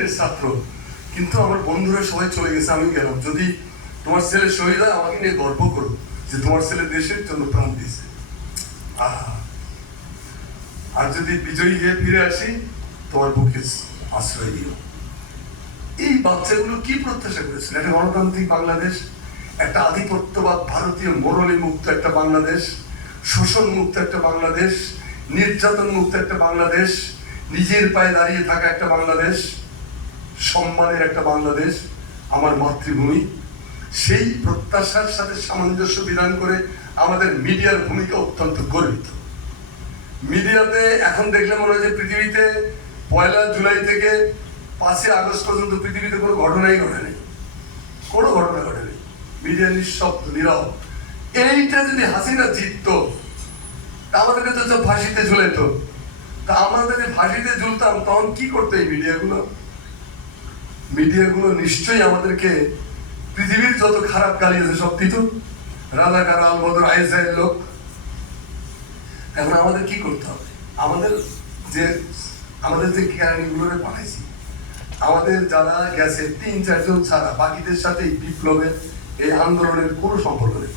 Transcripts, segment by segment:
শ্রেণীর ছাত্র, কিন্তু আমার বন্ধুরা সবাই চলে গেছে, আমি গেলাম। যদি তোমার ছেলে শহীদ হয় আমাকে নিয়ে গর্ব করো যে তোমার ছেলে দেশের জন্য প্রাণ দিয়েছে। আর যদি বিজয়ী হয়ে ফিরে আসি তোমার বুকে আশ্রয় দিও। এই বাচ্চাগুলো কি প্রত্যাশা করেছিল? একটা গণতান্ত্রিক বাংলাদেশ, একটা আধিপত্যবাদ ভারতীয় মোড়লে মুক্ত একটা বাংলাদেশ, শোষণ মুক্ত একটা বাংলাদেশ, নির্যাতন মুক্ত একটা বাংলাদেশ, নিজের পায়ে দাঁড়িয়ে থাকা একটা বাংলাদেশ, সম্মানের একটা বাংলাদেশ, আমার মাতৃভূমি। সেই প্রত্যাশার সাথে সামঞ্জস্য বিধান করে আমাদের মিডিয়ার ভূমিকা অত্যন্ত গর্বিত। মিডিয়াতে এখন দেখলে মনে হয় যে পৃথিবীতে 1 জুলাই থেকে 5 আগস্ট পর্যন্ত পৃথিবীতে কোনো ঘটনাই ঘটেনি, কোনো ঘটনা ঘটেনি। মিডিয়া নিঃশব্দ, নীরব। এইটা যদি হাসিনা জিততো, আমাদেরকে তো ফাঁসিতে ঝুলাইত। তা আমরা যদি ফাঁসিতে ঝুলতাম তখন কি করতো এই মিডিয়াগুলো? মিডিয়াগুলো নিশ্চয়ই আমাদেরকে পৃথিবীর যত খারাপ গালি আছে সব দিত। রাজাকার, আলবদর, আইএসআইয়ের লোক। এখন আমাদের কি করতে হবে? আমাদের যে কেরানিগুলোরে পাঠাইছি, আমাদের যারা গেছে 3-4 জন ছাড়া বাকিদের সাথে বিপ্লবের এই আন্দোলনের কোনো সম্পর্ক নেই।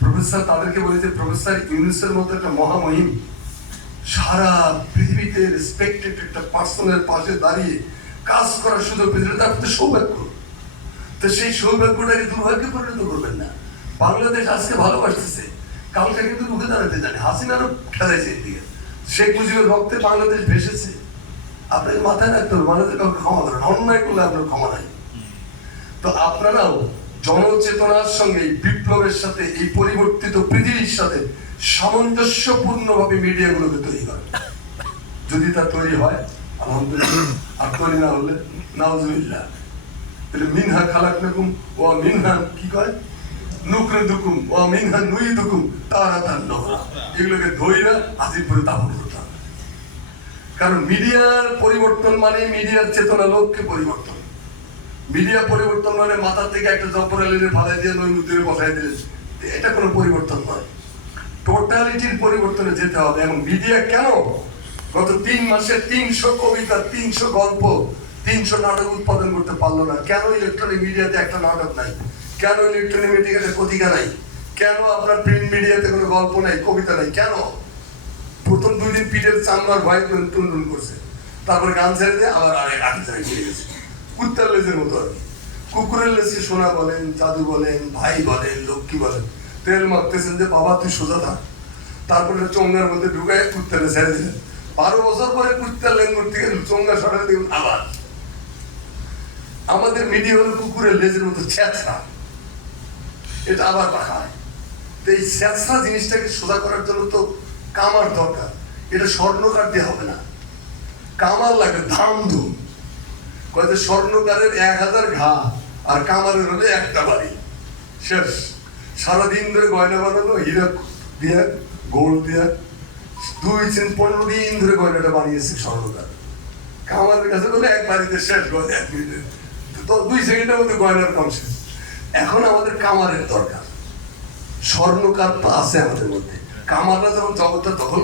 প্রফেসর তাদেরকে বলেছে, প্রফেসর ইউনুসের মতো একটা মহামহিম সারা পৃথিবীতে রেসপেক্টেড একটা পার্সনের পাশে দাঁড়িয়ে কাজ করার সুযোগ পেয়েছিল, তার প্রতি সৌভাগ্য। তো সেই সৌভাগ্যটাকে দুর্ভাগ্যে পরিণত করবেন না। বাংলাদেশ আজকে ভালোবাসতেছে, কালকে কিন্তু রুখে দাঁড়াতে জানে। হাসিনারও খেলাইছে এদিকে, শেখ মুজিবের রক্তে বাংলাদেশ ভেসেছে। আপনাকে মাথায় রাখতে হবে, বাংলাদেশ কাউকে ক্ষমা করেন, অন্যায় করলে আপনার ক্ষমা নাই। তো আপনারাও জনচেতনার সঙ্গে এই বিপ্লবের সাথে, এই পরিবর্তিত পৃথিবীর সাথে সামঞ্জস্যপূর্ণভাবে মিডিয়াগুলোকে তৈরি করেন। যদি তা তৈরি হয় আলহামদুলিল্লাহ, আর তৈরি না হলে নাউজুবিল্লাহ। তাহলে মিনহা খালাকনাকুম ওয়া মিনহা কি কয় নুকরিদুকুম ওয়া মিনহা নুইদুকুম তারাতান উখরা। এগুলোকে ধইরা আজিবপুরে দাফন করতে হবে। কারণ মিডিয়ার পরিবর্তন মানে মিডিয়ার চেতনা লক্ষ্যে পরিবর্তন। মিডিয়া পরিবর্তন মানে মাথার থেকে একটা জব্বর আলীরে ফালাই দিয়ে নৈমুদ্দিনে বসাই দিলে এটা কোনো পরিবর্তন নয়। টোটালিটির পরিবর্তনে যেতে হবে। এবং মিডিয়া কেন গত 3 মাসে 300 কবিতা, 300 গল্প, 300 নাটক উৎপাদন করতে পারলো না? কেন ইলেকট্রনিক মিডিয়াতে একটা নাটক নাই? কেন ইলেকট্রনিক মিডিয়াতে পত্রিকা নাই? কেন আপনার প্রিন্ট মিডিয়াতে কোনো গল্প নাই, কবিতা নাই? কেন? প্রথম 2 দিন পিঠের চামড়ার ভয় টুনটুন করছে, তারপরে গান ছেড়ে দিয়ে আবার আরেক জায়গায় চলে গেছে। কুত্তার লেজের মতো আর কি। কুকুরের লেজকে সোনা বলেন, জাদু বলেন, ভাই বলেন, লক্ষ্মী বলেন। তেল মাখতেছেন যে বাবা তুই সোজা থাক, তারপরে চোঙ্গার মধ্যে ঢুকায় কুত্তারে ছেড়ে দিলেন। 12 বছর পরে কুত্তার লেঙ্গুর থেকে চোঙ্গা সরাই দেখুন আবার। আমাদের মিডিয়া হলো কুকুরের লেজের মতো ছ্যাঁচড়া, এটা আবার পাঠায়। তো এই ছ্যাঁচড়া জিনিসটাকে সোজা করার জন্য তো কামার দরকার। এটা স্বর্ণকার দিয়ে হবে না, কামার লাগে ধামধুম। কয়েছে স্বর্ণকারের 1000 ঘা আর কামারের হলে একটা বাড়ি, শেষ। সারাদিন ধরে গয়না বানালো, হীরা দিয়ে, গোল্ড দিয়ে, 15 দিন ধরে গয়নাটা বানিয়েছে স্বর্ণকার। কামারের কাছে বলে এক বাড়িতে শেষ, 1 মিনিটে, তো 2 সেকেন্ডের মধ্যে গয়নার কম শেষ। এখন আমাদের কামারের দরকার। স্বর্ণকার তো আছে আমাদের মধ্যে, কামাররা যখন জগৎটা দখল